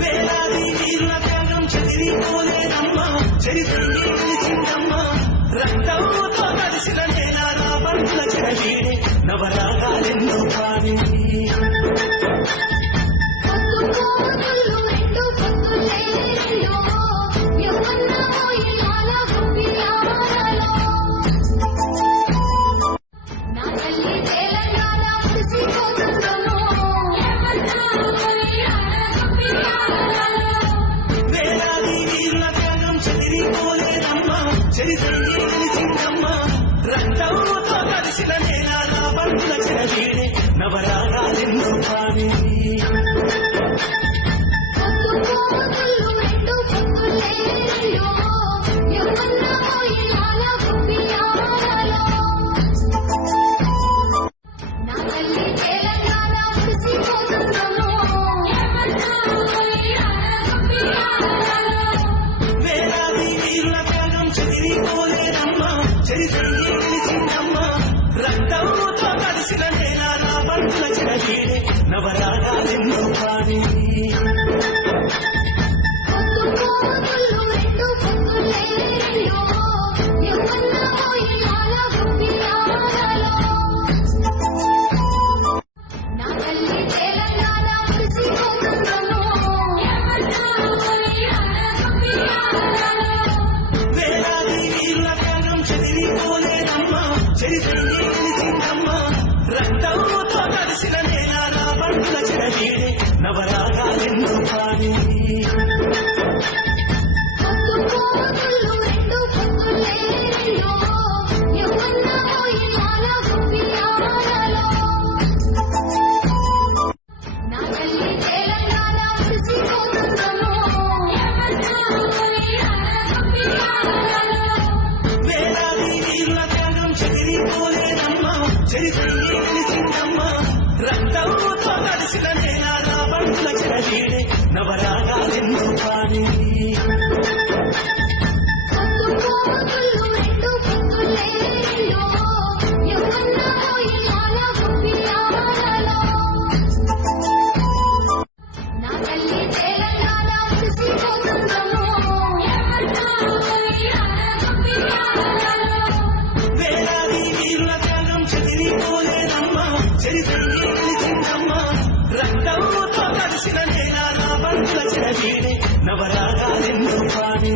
వేలాది వీరుల త్యాగం చెదిరిపోలేదమ్మా, చరిత్రని నిలిచిందమ్మా. రక్తంతో కలిసిన నేల నా బంధుల చెరవీడే నవరాగాలెన్నో పాడే. వేలాది వీరుల త్యాగం చెదిరిపోలేదమ్మా, చరిత్రని నిలిచిందమ్మా. రక్తంతో కలిసిన నేల నా బంధుల చెరవీడే నవరాగాలెన్నో పాడే. వేలాది వీరుల త్యాగం చెదిరిపోలేదమ్మా, చరిత్రని నిలిచిందమ్మా. రక్తంతో కలిసిన నేల నా బంధుల చెరవీడే నవరాగాలెన్నో పాడే. వేలాది వీరుల త్యాగం చెదిరిపోలేదమ్మా, చరిత్రని నిలిచిందమ్మా. రక్తంతో కలిసిన నేల నా బంధుల చెరవీడే నవరాగాలెన్నో పాడే. వేలాది వీరుల త్యాగం చెదిరిపోలేదమ్మా, చరిత్రని నిలిచిందమ్మా. రక్తంతో కలిసిన నేల నా బంధుల చెరవీడే నవరాగాలెన్నో పాడే. వేలాది వీరుల త్యాగం చెదిరిపోలేదమ్మా, చరిత్రని నిలిచిందమ్మా. రక్తంతో కలిసిన నేల నా బంధుల చెరవీడే నవరాగాలెన్నో పాడే.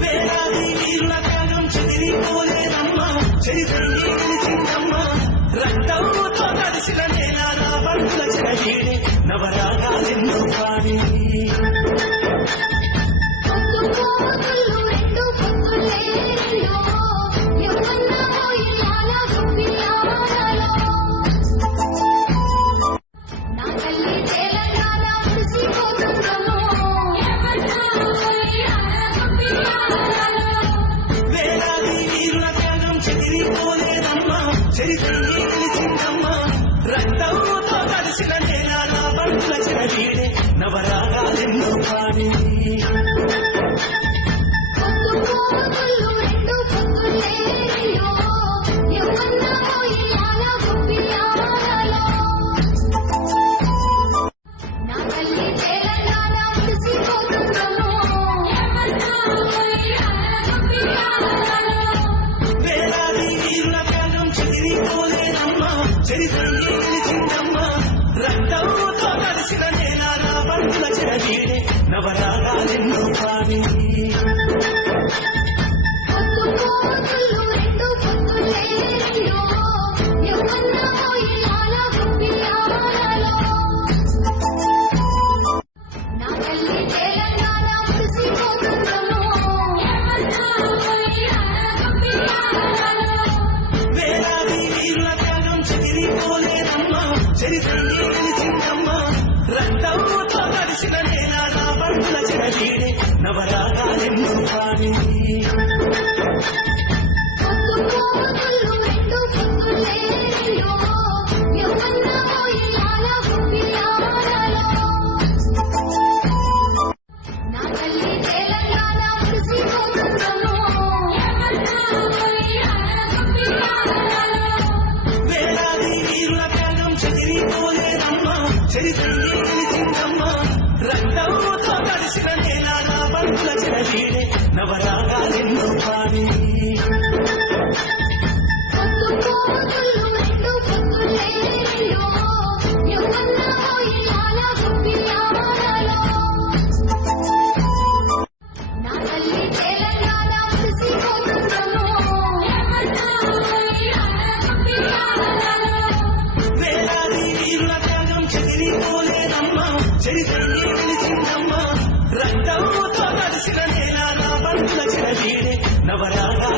వేలాది వీరుల త్యాగం చెదిరిపోలేదమ్మా, చరిత్రని నిలిచిందమ్మా. రక్తంతో కలిసిన నేల నా బంధుల చెరవీడే నవరాగాలెన్నో పాడే. వేలాది వీరుల త్యాగం చెదిరిపోలేదమ్మా, చరిత్రని నిలిచిందమ్మా. రక్తంతో కలిసిన నేల నా బంధుల చెరవీడే నవరాగాలెన్నో పాడే. వేలాది వీరుల త్యాగం చెదిరిపోలేదమ్మా, చరిత్రని నిలిచిందమ్మా. రక్తంతో కలిసిన నేల నా బంధుల చెరవీడే నవరాగాలెన్నో పాడే. వేలాది వీరుల త్యాగం చెదిరిపోలేదమ్మా, చరిత్రని నిలిచిందమ్మా. రక్తంతో కలిసిన నేల నా బంధుల చెరవీడే నవరాగాలెన్నో చిరవీడే నవరాగాలెన్నో పాడి వేలాది వీరుల త్యాగం చెదిరిపోలేదమ్మా చరిత్రని నిలిచిందమ్మా రక్తంతో కలిసిన నేల నా బంధుల చిరవీడే నవరాగా